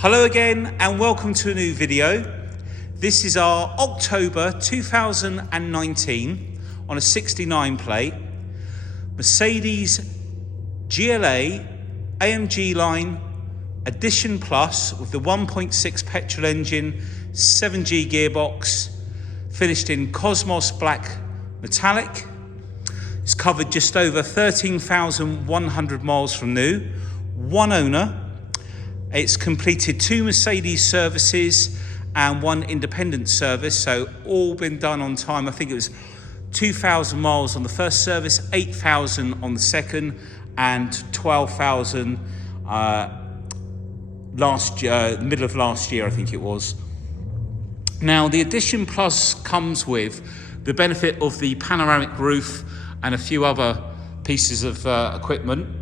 Hello again and welcome to a new video. This is our October 2019 on a 69 plate Mercedes GLA AMG line Edition Plus with the 1.6 petrol engine, 7G gearbox, finished in Cosmos Black Metallic. It's covered just over 13,100 miles from new, one owner. It's completed 2 Mercedes services and 1 independent service, so all been done on time. I think it was 2,000 miles on the first service, 8,000 on the second, and 12,000 last year, middle of last year, I think it was. Now, the Edition Plus comes with the benefit of the panoramic roof and a few other pieces of equipment.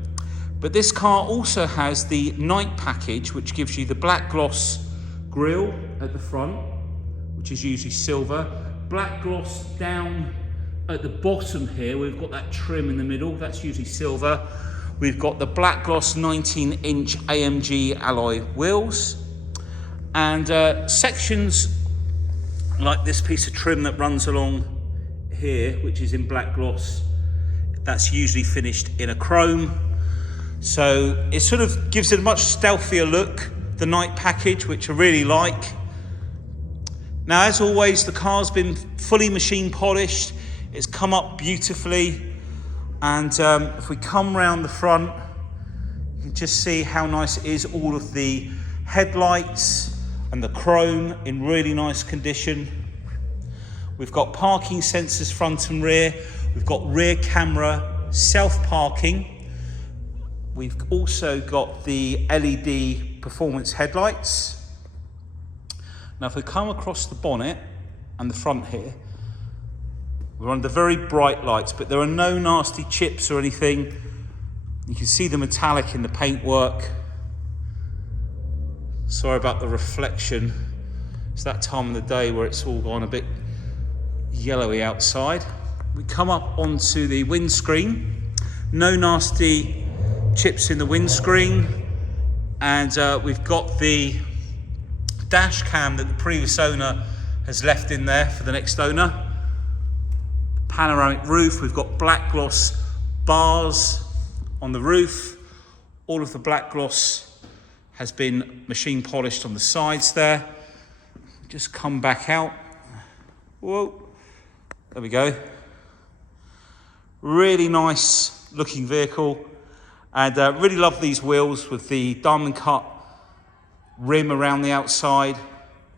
But this car also has the night package, which gives you the black gloss grille at the front, which is usually silver. Black gloss down at the bottom here. We've got that trim in the middle, that's usually silver. We've got the black gloss 19-inch AMG alloy wheels. And sections like this piece of trim that runs along here, which is in black gloss, that's usually finished in a chrome. So it sort of gives it a much stealthier look, the night package, which I really like. Now, as always, the car's been fully machine polished. It's come up beautifully. And if we come round the front, you can just see how nice it is. All of the headlights and the chrome in really nice condition. We've got parking sensors front and rear. We've got rear camera, self-parking. We've also got the LED performance headlights. Now, if we come across the bonnet and the front here, we're under very bright lights, but there are no nasty chips or anything. You can see the metallic in the paintwork. Sorry about the reflection. It's that time of the day where it's all gone a bit yellowy outside. We come up onto the windscreen. No nasty chips in the windscreen, and we've got the dash cam that the previous owner has left in there for the next owner. Panoramic roof. We've got black gloss bars on the roof. All of the black gloss has been machine polished on the sides there. Just come back out. Whoa, there we go. Really nice looking vehicle. And really love these wheels with the diamond cut rim around the outside.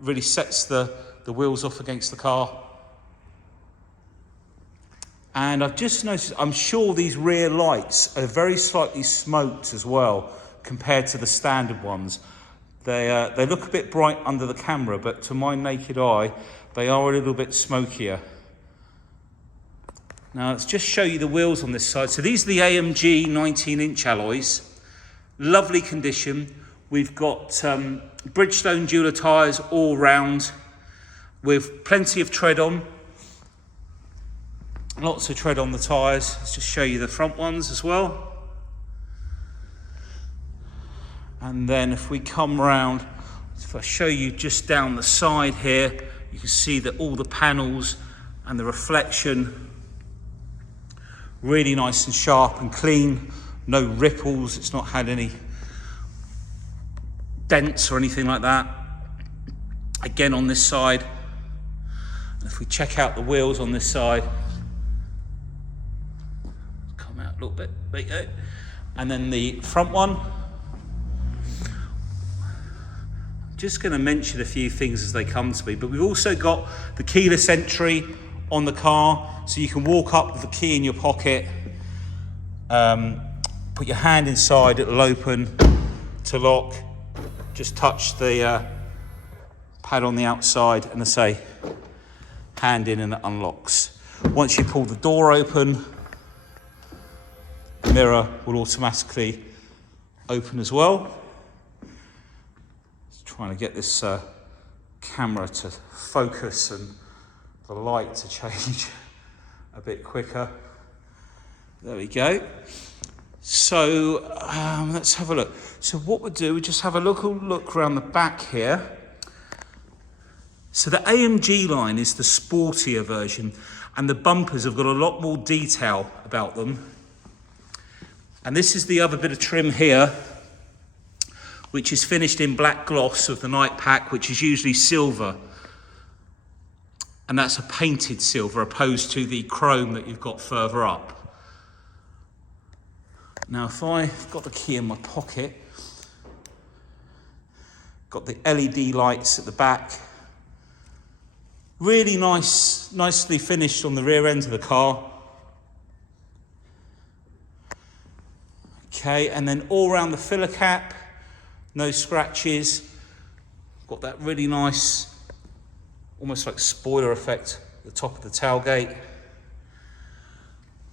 Really sets the wheels off against the car. And I've just noticed, I'm sure these rear lights are very slightly smoked as well compared to the standard ones. They look a bit bright under the camera, but to my naked eye, they are a little bit smokier. Now, let's just show you the wheels on this side. So these are the AMG 19-inch alloys. Lovely condition. We've got Bridgestone Jeweler tyres all round with plenty of tread on. Lots of tread on the tyres. Let's just show you the front ones as well. And then if we come round, if I show you just down the side here, you can see that all the panels and the reflection, really nice and sharp and clean, no ripples, it's not had any dents or anything like that. Again on this side, and if we check out the wheels on this side, come out a little bit, there you go. And then the front one. I'm just going to mention a few things as they come to me, but we've also got the keyless entry on the car, so you can walk up with the key in your pocket, put your hand inside, it'll open to lock, just touch the pad on the outside and I say hand in and it unlocks. Once you pull the door open, the mirror will automatically open as well. Just trying to get this camera to focus and the light to change a bit quicker. There we go. So let's have a look. So what we'll do, we just have a look around the back here. So the AMG line is the sportier version, and the bumpers have got a lot more detail about them. And this is the other bit of trim here, which is finished in black gloss of the night pack, which is usually silver. And that's a painted silver opposed to the chrome that you've got further up. Now, if I've got the key in my pocket, got the LED lights at the back, really nicely finished on the rear end of the car. Okay, and then all around the filler cap, no scratches. Got that really nice, almost like spoiler effect at the top of the tailgate.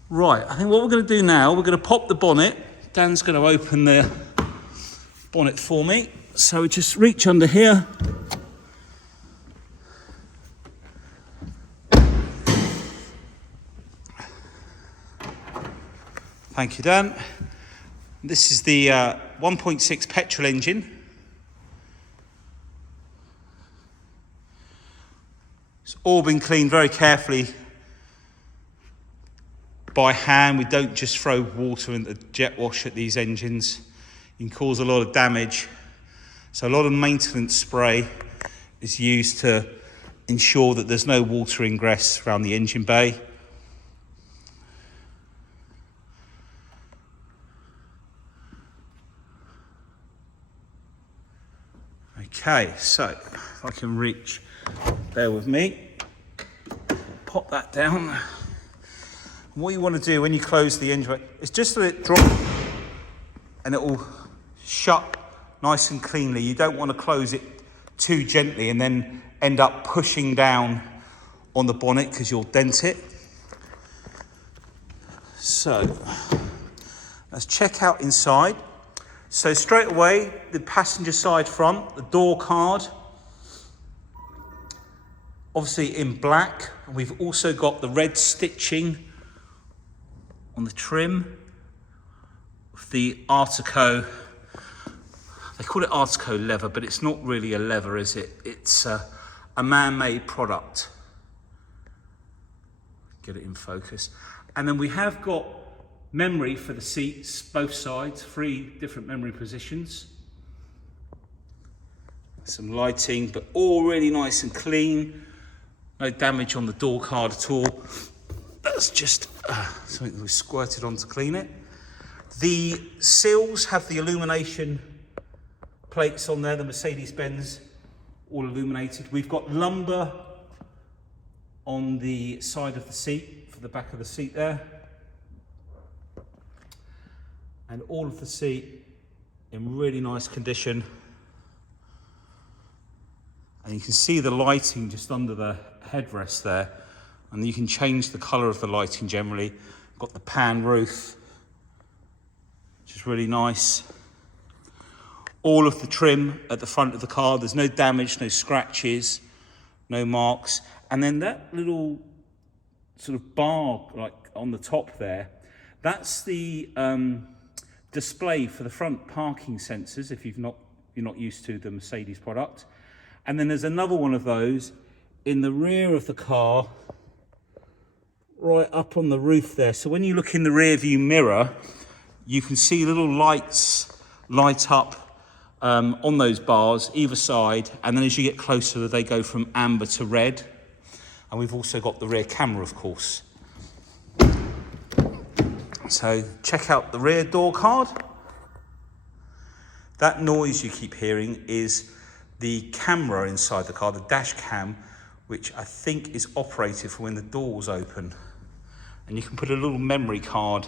Right, I think what we're going to do now, we're going to pop the bonnet. Dan's going to open the bonnet for me. So we just reach under here. Thank you, Dan. This is the 1.6 petrol engine. It's all been cleaned very carefully by hand. We don't just throw water and the jet wash at these engines. You can cause a lot of damage. So a lot of maintenance spray is used to ensure that there's no water ingress around the engine bay. Okay, so if I can reach, bear with me, pop that down. What you want to do when you close the engine is just let it drop and it will shut nice and cleanly. You don't want to close it too gently and then end up pushing down on the bonnet because you'll dent it. So let's check out inside. So straight away, the passenger side front, the door card, obviously in black. We've also got the red stitching on the trim of the ARTICO. They call it ARTICO leather, but it's not really a leather, is it? It's a man-made product. Get it in focus. And then we have got memory for the seats, both sides, 3 different memory positions. Some lighting, but all really nice and clean. No damage on the door card at all. That's just something that we squirted on to clean it. The sills have the illumination plates on there, the Mercedes-Benz, all illuminated. We've got lumber on the side of the seat, for the back of the seat there. And all of the seat in really nice condition. And you can see the lighting just under the headrest there. And you can change the colour of the lighting generally. Got the pan roof, which is really nice. All of the trim at the front of the car. There's no damage, no scratches, no marks. And then that little sort of bar like on the top there, that's the display for the front parking sensors if you're not used to the Mercedes product. And then there's another one of those in the rear of the car, right up on the roof there. So when you look in the rear view mirror, you can see little lights light up on those bars either side, and then as you get closer they go from amber to red. And we've also got the rear camera, of course. So check out the rear door card. That noise you keep hearing is the camera inside the car, the dash cam, which I think is operated for when the doors open. And you can put a little memory card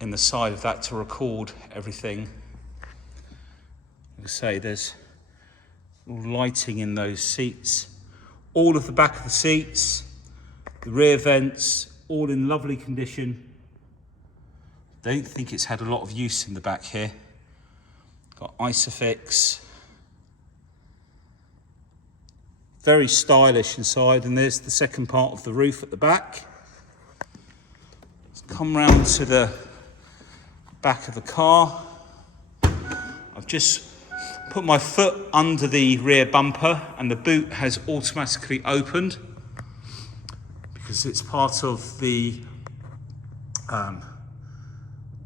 in the side of that to record everything. Like I say, there's lighting in those seats. All of the back of the seats, the rear vents, all in lovely condition. Don't think it's had a lot of use in the back here. Got Isofix. Very stylish inside, and there's the second part of the roof at the back. Let's come round to the back of the car. I've just put my foot under the rear bumper and the boot has automatically opened because it's part of the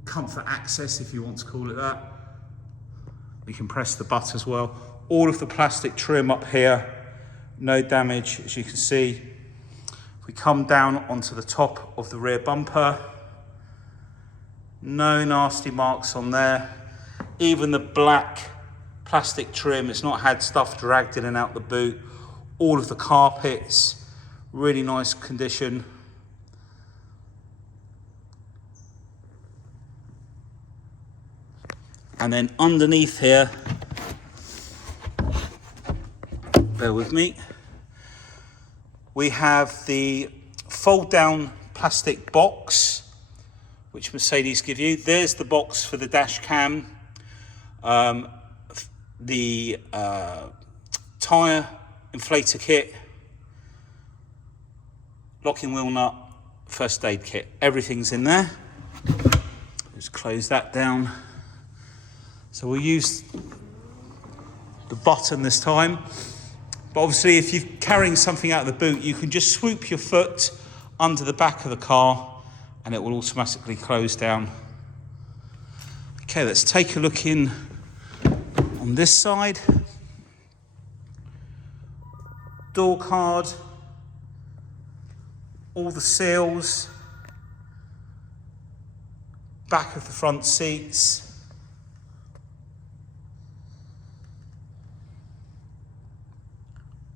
comfort access, if you want to call it that. We can press the button as well. All of the plastic trim up here, no damage, as you can see. If we come down onto the top of the rear bumper, no nasty marks on there. Even the black plastic trim, it's not had stuff dragged in and out the boot. All of the carpets, really nice condition. And then underneath here, bear with me, we have the fold down plastic box, which Mercedes give you. There's the box for the dash cam, the tyre inflator kit, locking wheel nut, first aid kit. Everything's in there. Just close that down. So we'll use the button this time. But obviously if you're carrying something out of the boot, you can just swoop your foot under the back of the car and it will automatically close down. Okay, let's take a look in on this side. Door card, all the seals, back of the front seats.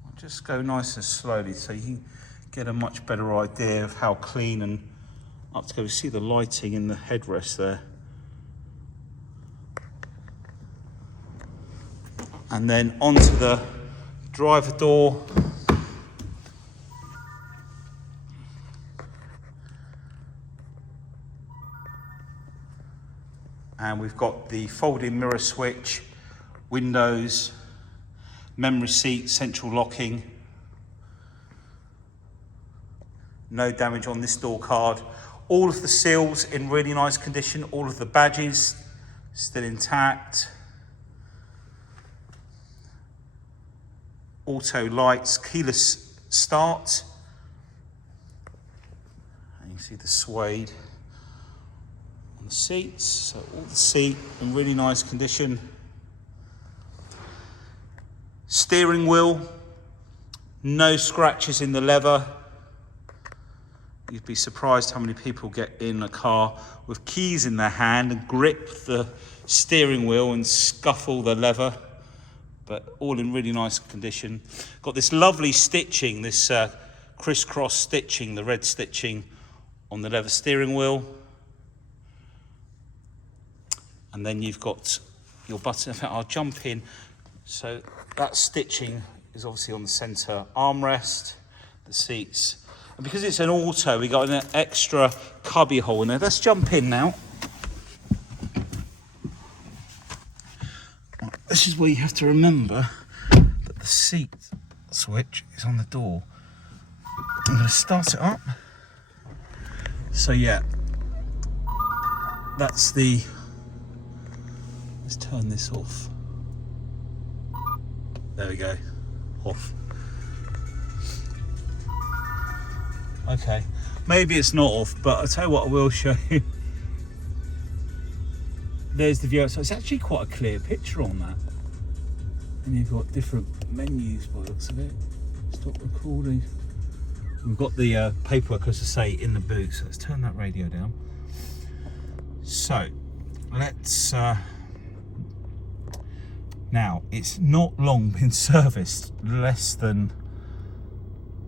I'll just go nice and slowly so you can get a much better idea of how clean and up to go. See the lighting in the headrest there. And then onto the driver door. And we've got the folding mirror switch, windows, memory seat, central locking. No damage on this door card. All of the seals in really nice condition. All of the badges still intact. Auto lights, keyless start. And you can see the suede on the seats. So all the seat in really nice condition. Steering wheel, no scratches in the leather. You'd be surprised how many people get in a car with keys in their hand and grip the steering wheel and scuffle the leather, but all in really nice condition. Got this lovely stitching, this crisscross stitching, the red stitching on the leather steering wheel. And then you've got your button. In fact, I'll jump in. So that stitching is obviously on the center armrest, the seats. And because it's an auto, we got an extra cubby hole in there. Let's jump in now. This is where you have to remember that the seat switch is on the door. I'm going to start it up. So yeah, that's the, let's turn this off. There we go, off. Okay, maybe it's not off, but I'll tell you what I will show you. There's the view, so it's actually quite a clear picture on that. And you've got different menus by the looks of it. Stop recording. We've got the paperwork, as I say, in the boot, so let's turn that radio down. So, let's, now, it's not long been serviced, less than,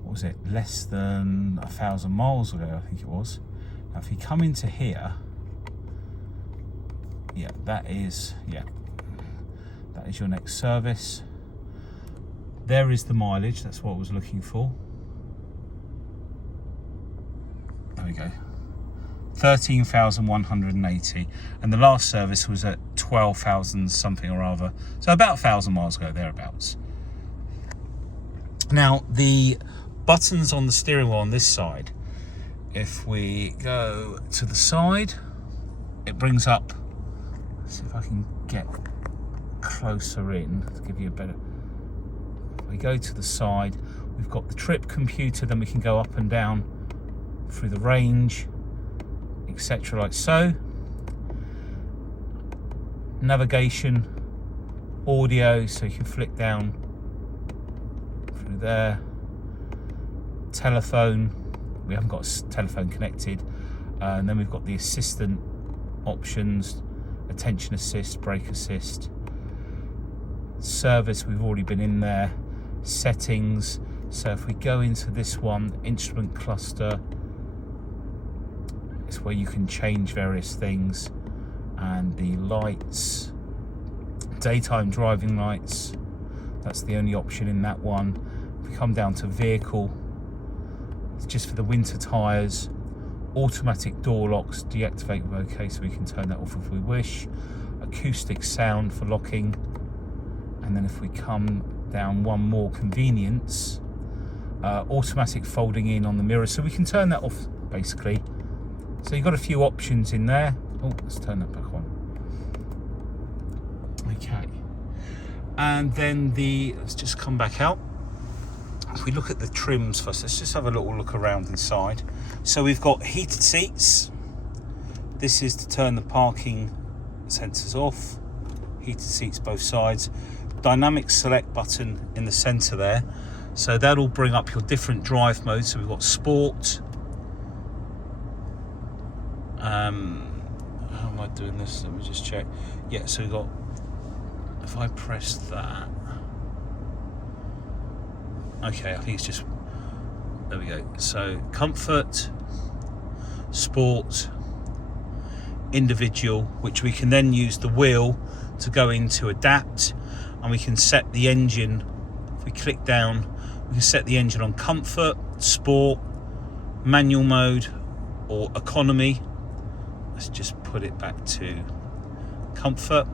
what was it, less than 1,000 miles ago, I think it was. Now, if you come into here, yeah, that is your next service. There is the mileage, that's what I was looking for. There we go. 13,180, and the last service was at 12,000 something or other, so about 1,000 miles ago, thereabouts. Now the buttons on the steering wheel on this side, if we go to the side, it brings up see if I can get closer in to give you a better. If we go to the side, we've got the trip computer, then we can go up and down through the range, etc. like so. Navigation, audio, so you can flick down through there. Telephone, we haven't got a telephone connected. And then we've got the assistant options, attention assist, brake assist. Service, we've already been in there. Settings, so if we go into this one, instrument cluster, it's where you can change various things. And the lights, daytime driving lights, that's the only option in that one. If we come down to vehicle, it's just for the winter tyres. Automatic door locks, deactivate with OK, so we can turn that off if we wish. Acoustic sound for locking. And then if we come down one more, convenience, automatic folding in on the mirror, so we can turn that off basically. So you've got a few options in there. Oh, let's turn that back on. Okay. And then let's just come back out. If we look at the trims first, let's just have a little look around inside. So we've got heated seats. This is to turn the parking sensors off. Heated seats both sides. Dynamic select button in the center there. So that'll bring up your different drive modes. So we've got sport. How am I doing this? Let me just check. Yeah, so we've got, if I press that, okay, I think it's just, there we go. So comfort, sport, individual, which we can then use the wheel to go into adapt, and we can set the engine. If we click down, we can set the engine on comfort, sport, manual mode, or economy. Let's just put it back to comfort.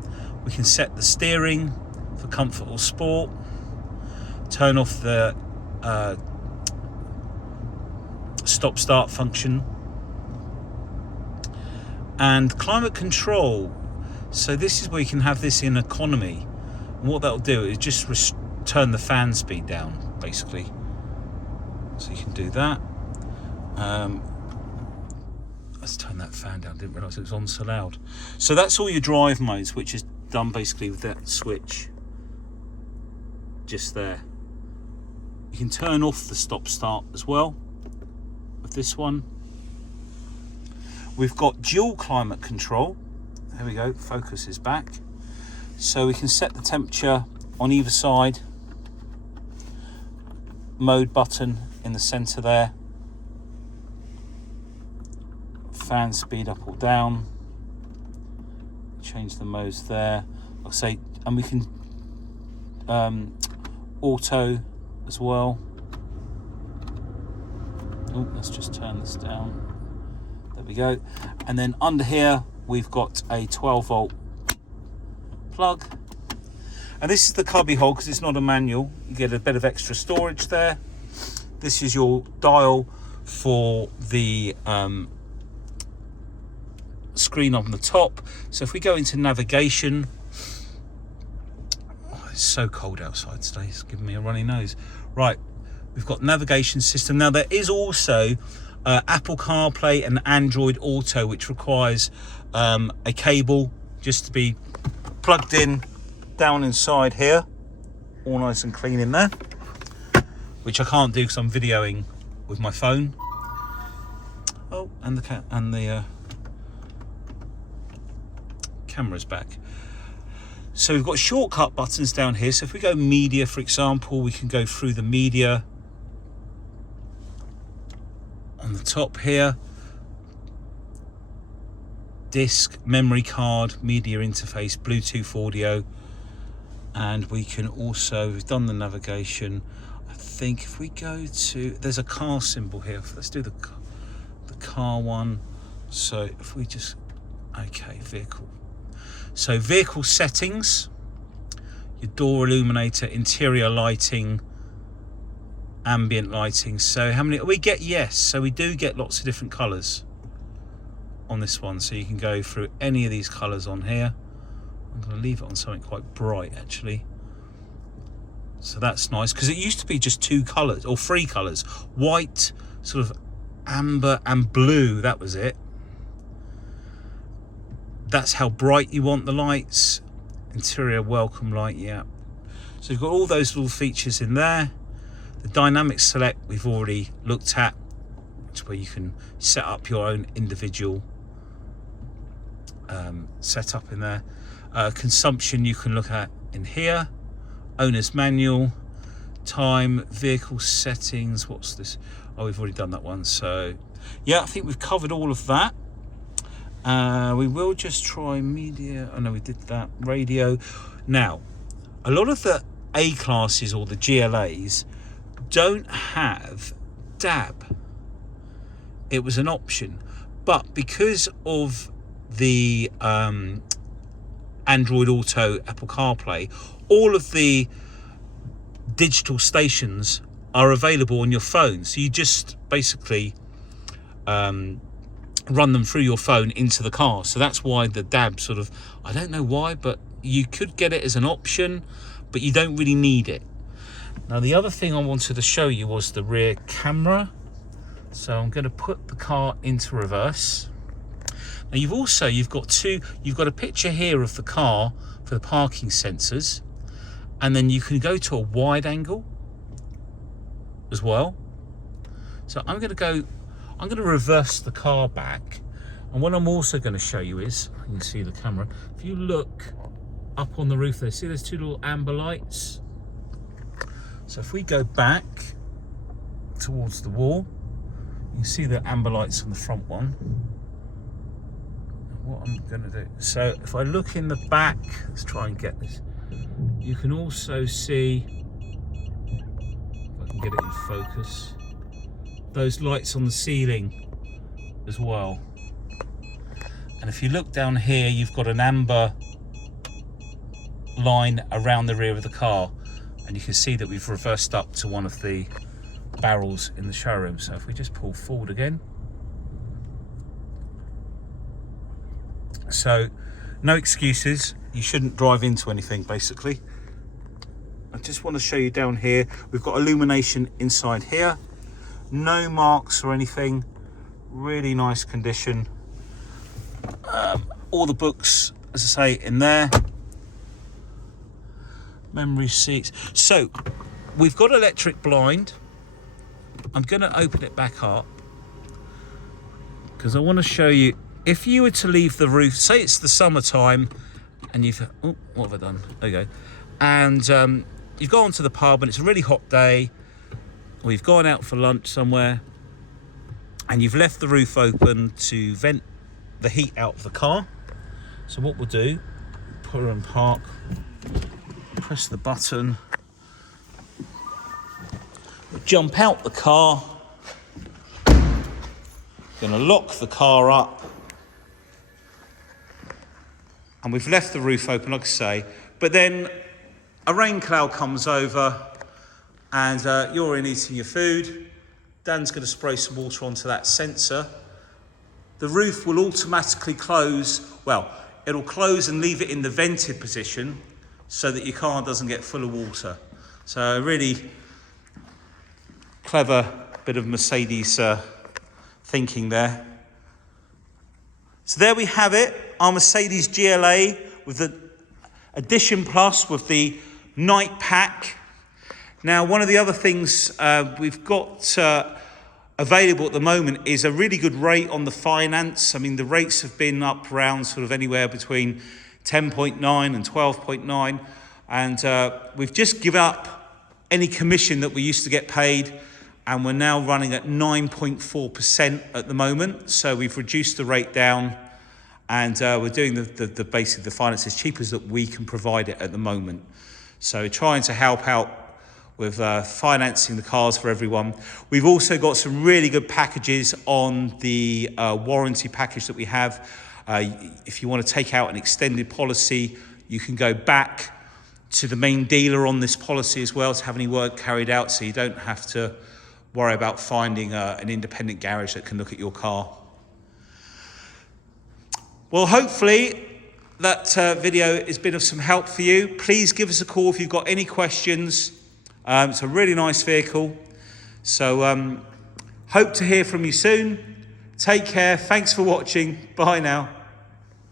We can set the steering for comfort or sport. Turn off the stop start function. And climate control. So this is where you can have this in economy. And what that'll do is just turn the fan speed down, basically. So you can do that. Let's turn that fan down. Didn't realise it was on so loud. So that's all your drive modes, which is done basically with that switch just there. You can turn off the stop start as well with this one. We've got dual climate control. There we go, focus is back. So we can set the temperature on either side. Mode button in the center there. Fan speed up or down. Change the modes there. Like I say, and we can auto as well. Oh, let's just turn this down. There we go. And then under here we've got a 12-volt plug. And this is the cubby hole because it's not a manual. You get a bit of extra storage there. This is your dial for the screen on the top. So if we go into navigation, oh, it's so cold outside today, it's giving me a runny nose. Right, we've got navigation system. Now there is also Apple CarPlay and Android Auto, which requires a cable just to be plugged in down inside here, all nice and clean in there, which I can't do because I'm videoing with my phone. Oh, and the camera's back. So we've got shortcut buttons down here. So if we go media, for example, we can go through the media on the top here. Disk, memory card, media interface, Bluetooth audio, and we can also, we've done the navigation. I think if we go to, there's a car symbol here. Let's do the car one. So if we just, okay, vehicle. So vehicle settings, your door illuminator, interior lighting, ambient lighting. So how many we get? Yes, so we do get lots of different colors on this one, so you can go through any of these colors on here. I'm going to leave it on something quite bright actually. So that's nice, because it used to be just 2 colours or 3 colours, white, sort of amber and blue, that was it. That's how bright you want the lights. Interior welcome light, yeah. So you've got all those little features in there. The dynamic select we've already looked at, which is where you can set up your own individual setup in there. Consumption you can look at in here. Owner's manual, time, vehicle settings. What's this? Oh, we've already done that one. So yeah, I think we've covered all of that. We will just try media. Oh no, we did that. Radio. Now, a lot of the A classes or the GLAs don't have DAB. It was an option, but because of the Android Auto, Apple CarPlay, all of the digital stations are available on your phone. So you just basically run them through your phone into the car. So that's why the DAB sort of, I don't know why, but you could get it as an option, but you don't really need it. Now the other thing I wanted to show you was the rear camera. So I'm going to put the car into reverse. Now you've got a picture here of the car for the parking sensors, and then you can go to a wide angle as well. So I'm going to reverse the car back, and what I'm also going to show you is, you can see the camera, if you look up on the roof there, see there's 2 little amber lights. So if we go back towards the wall, you can see the amber lights on the front one. What I'm going to do, so if I look in the back, let's try and get this, you can also see, if I can get it in focus, those lights on the ceiling as well. And if you look down here, you've got an amber line around the rear of the car, and you can see that we've reversed up to one of the barrels in the showroom. So if we just pull forward again, so no excuses, you shouldn't drive into anything basically. I just want to show you down here, we've got illumination inside here, no marks or anything, really nice condition. All the books, as I say, in there. Memory seats. So we've got electric blind. I'm going to open it back up because I want to show you, if you were to leave the roof, say it's the summertime and you've, oh, what have I done? There you go. And you've gone to the pub and it's a really hot day, or you've gone out for lunch somewhere and you've left the roof open to vent the heat out of the car. So what we'll do, put her in park, press the button, we'll jump out the car, gonna lock the car up, and we've left the roof open, like I say, but then a rain cloud comes over and you're in eating your food. Dan's going to spray some water onto that sensor. The roof will automatically close. Well, it'll close and leave it in the vented position so that your car doesn't get full of water. So a really clever bit of Mercedes thinking there. So there we have it, our Mercedes GLA with the Edition Plus with the night pack. Now, one of the other things we've got available at the moment is a really good rate on the finance. I mean, the rates have been up around sort of anywhere between 10.9 and 12.9. And we've just given up any commission that we used to get paid, and we're now running at 9.4% at the moment. So we've reduced the rate down, and we're doing the basically the finance as cheap as that we can provide it at the moment. So trying to help out with financing the cars for everyone. We've also got some really good packages on the warranty package that we have. If you want to take out an extended policy, you can go back to the main dealer on this policy as well to have any work carried out, so you don't have to worry about finding an independent garage that can look at your car. Well, hopefully that video has been of some help for you. Please give us a call if you've got any questions. It's a really nice vehicle. So hope to hear from you soon. Take care. Thanks for watching. Bye now.